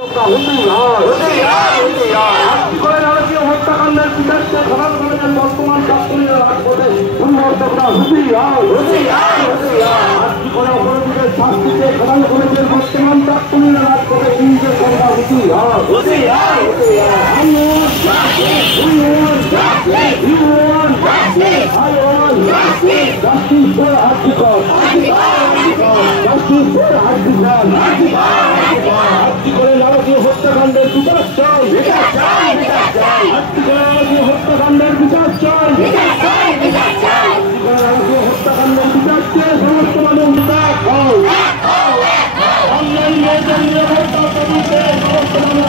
হত্যাকাণ্ডের বিরুদ্ধে সমাজ করেছেন বর্তমান ছাত্রীরা রাজপথে পরিবর্তকরা করে অপরাধীদের শাস্তিতে সমাজ করেছেন বর্তমান ছাত্রীরা রাজপথে নিজের সরকার হত্যাকাণ্ডের বিচার চাই, হত্যাকাণ্ডের বিচার চাই, হত্যাকাণ্ডের বিচার চেয়ে সমস্ত মানুষ অনলাইন নিরাপত্তা কমিতে সমস্ত মানুষ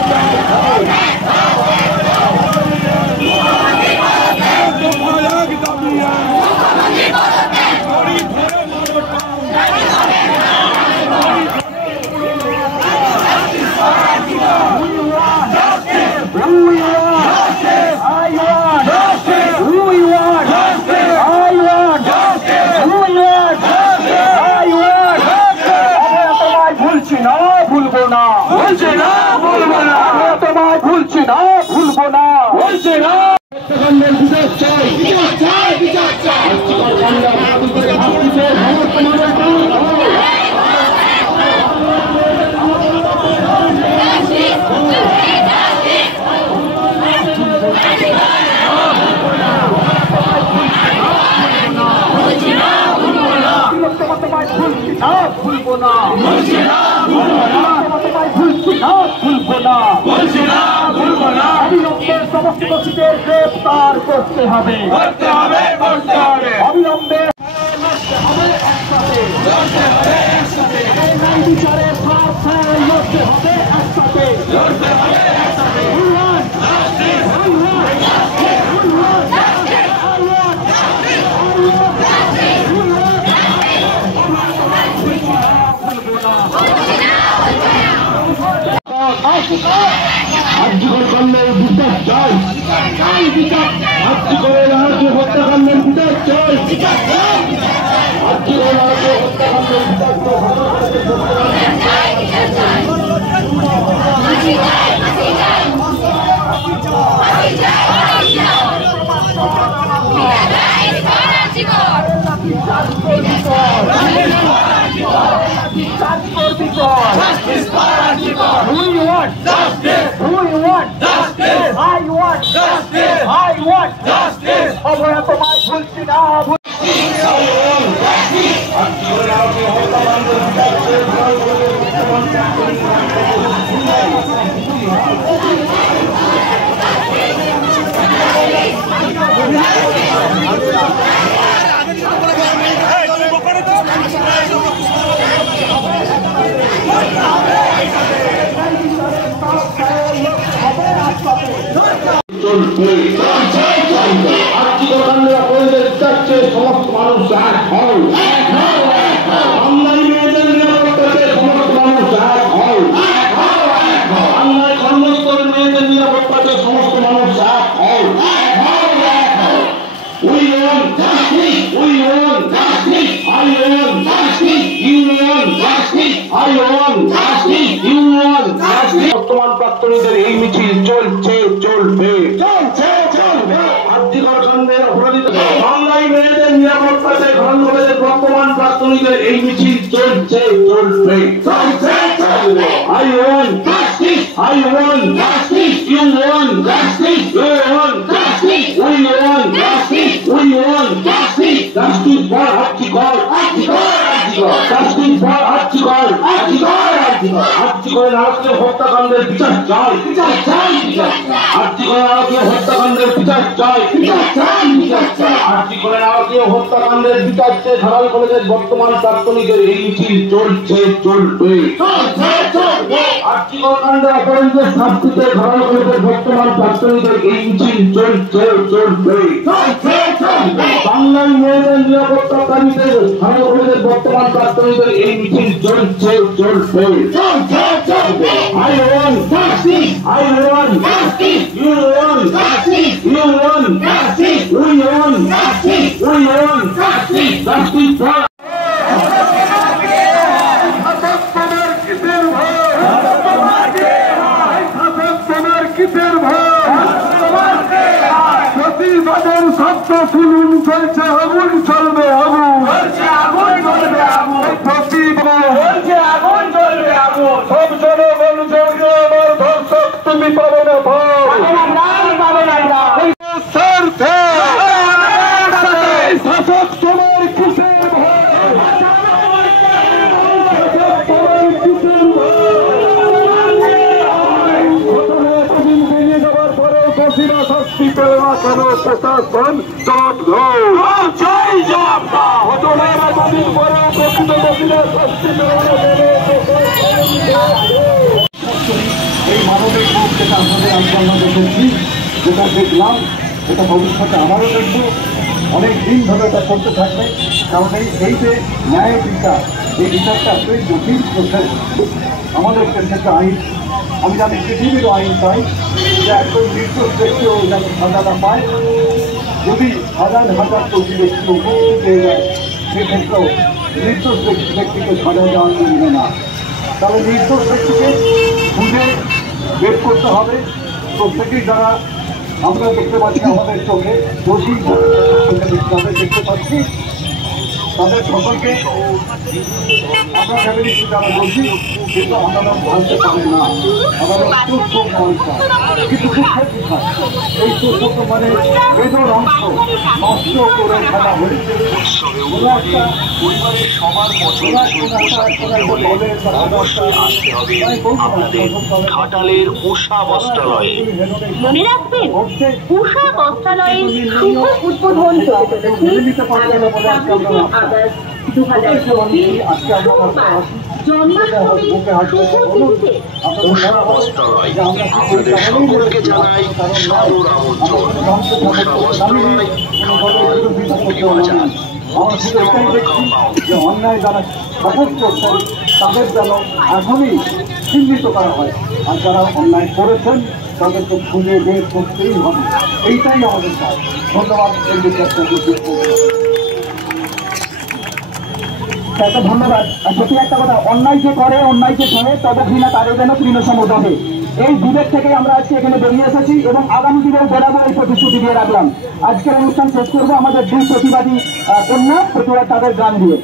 হত্যাকাণ্ডের বিচার চাই, সমস্ত গ্রেফতার করতে হবে, অবিলম্বে বিচারের লড়তে হবে একসাথে। হত্যাকাণ্ডের বিচার চাই, হত্যাকাণ্ডের বিচার চাই, অবহেতমায় ভুলছি না সমস্ত মানুষ এক হও, অনলাইন মেয়েদের নিরাপত্তাতে সমস্ত মানুষ এক হও, অনলাইন কর্মস্থলের মেয়েদের নিরাপত্তাতে সমস্ত মানুষ এক হও। We want justice, we want justice, I want justice, you want justice, I want justice, you want justice। বর্তমান প্রাক্তনীদের এই মিছিল চলছে, চলবে, অনলাইন মেয়েদের নিরাপত্তাতে গ্রহণ করেছে বর্তমান প্রাক্তনীদের এই মিছিল চলছে, চলবে। I want justice, I want justice, you want justice, you want justice, we want justice, we want justice, justice for Archikor, justice for Archikor, আর্থিকের নারকীয় হত্যাকাণ্ডের বিচার চাই, আর্থিকের নারকীয় হত্যাকাণ্ডের বিচার চাই, আর্থিকের নারকীয় হত্যাকাণ্ডের বিচার চেয়ে ধারাল কলেজের বর্তমান প্রাক্তনীদের এই মিছিল চলছে, চলবে। আর্থিক কাণ্ডে অপরাধীদের শাস্তিতে ধারাল কলেজের বর্তমান প্রাক্তনীদের এই মিছিল চলছে, চলবে। বাংলায় মেয়েদের নিরাপত্তাকারীতে ধারাল কলেজের বর্তমান প্রাক্তনীদের এই মিছিল চলছে, চলবে। I want justice, I want justice, you want justice, you want justice, we want justice, we want justice, justice for কিসের ভয়? প্রতিবাদের শব্দ শুনুন, চলছে আগুন চলবে আগুন, সব জনগণ জড়িয়ে আমার ধর্ষক তুমি পাবে না ভয়। স্বার্থে শাসক তোমার কিসের ভয়? শাস্তি পেলে না কেন প্রশাসন? ঘটনার এতদিন পরেও প্রকৃত দোষীরা শাস্তি পেলে না কেন? এই মানবিক রূপ যেটা আসলে আমরা দেখেছি, যেটা দেখলাম, এটা ভবিষ্যতে আবারও দেখবো। অনেক দিন ধরে এটা করতে থাকবে, কারণ এই যে ন্যায় বিচার, এই বিচারটা আসলে জটিল প্রসেস। আমাদের দেশের আইন, আমি জানি পৃথিবীর আইন চাই যে একজন নির্দোষ ব্যক্তিও যেন সাজাটা পায়। যদি হাজার হাজার কোটি ব্যক্তি উপস্থিত হয়ে যায়, সেক্ষেত্রেও নির্দোষ ব্যক্তিকে সাজা দেওয়া চলবে না। তাহলে নির্দোষ ব্যক্তিকে খুঁজে বের করতে হবে। প্রত্যেকেই যারা আমরা দেখতে পাচ্ছি আমাদের চোখে দোষী যাদের দেখতে পাচ্ছি, তাদের সকলকে আমরা ফ্যামিলি যারা বলছি, কিন্তু আদালত ভাবতে পারে না। আদালত খুব পয়সা, কিন্তু শিক্ষার শিক্ষা এই সুস্থ মানে বেদর অংশ নষ্ট করে ফেলা হয়েছে। কোনো একটা পরিবারের সবার ঘাটালের উষা বস্ত্রালয়ে মনে রাখবেন, উষা বস্ত্রালয়ের শুভ উদ্বোধন চলতে চলেছে আগস্ট 2024 সোমবার জন্মাষ্টমীর শুভ তিথিতে। উষা বস্ত্রালয় আপনাদের সকলকে জানাই সাদর আমন্ত্রণ। উষা বস্ত্রালয় আমার শুধু এটাই দেখছি যে অন্যায় যারা সাপোর্ট করছেন তাদের যেন এখনই চিহ্নিত করা হয়, আর যারা অন্যায় করেছেন তাদেরকে খুঁজে বের করতেই হবে। এইটাই আমাদের কাজ। ধন্যবাদ। ধন্যবাদ। সত্যি একটা কথা, অন্যায় যে করে, অন্যায় যে করে, তবে ঘৃণা তাদের যেন তৃণসম হবে। এই বিবেক থেকে আমরা আজকে এখানে বেরিয়ে এসেছি এবং আগামী দিনেও বেড়াবো, এই প্রতিশ্রুতি দিয়ে রাখলাম। আজকের অনুষ্ঠান শেষ করবো আমাদের দুই প্রতিবাদী কন্যা প্রতিবাদ তাদের গান দিয়ে।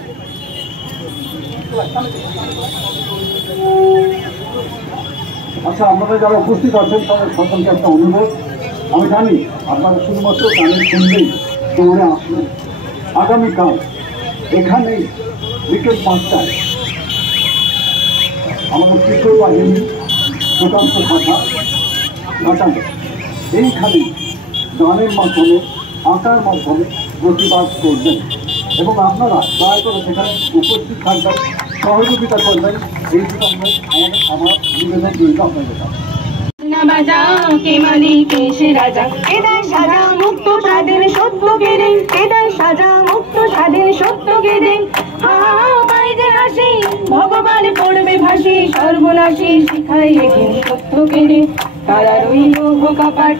আচ্ছা, আপনারা যারা উপস্থিত আছেন তাদের সকলকে একটা অনুরোধ। আমি জানি আপনারা শুধুমাত্র গানের শুনলেই দৌড়ে আসবেন। আগামীকাল এখানেই বিকেল 5টায় আমাদের কিশোর বাহিনী সুকান্ত শাখা ঘাটালে এইখানে গানের মাধ্যমে, আঁকার মাধ্যমে প্রতিবাদ করবেন এবং আপনারা দয়া করে সেখানে উপস্থিত থাকবেন, সহযোগিতা করবেন। এই জন্য আমার নিবেদন রইল আপনাদের কাছে। কে মালিক সে রাজা, এদায় সাজা মুক্ত স্বাধীন সত্য গেড়ে, এদায় সাজা মুক্ত স্বাধীন সত্য গেড়ে। বাইরে হাসি ভগবান পড়বে ভাসি, সর্বনাশী শিখাই সত্য গেড়ে। তারা রইল কপাট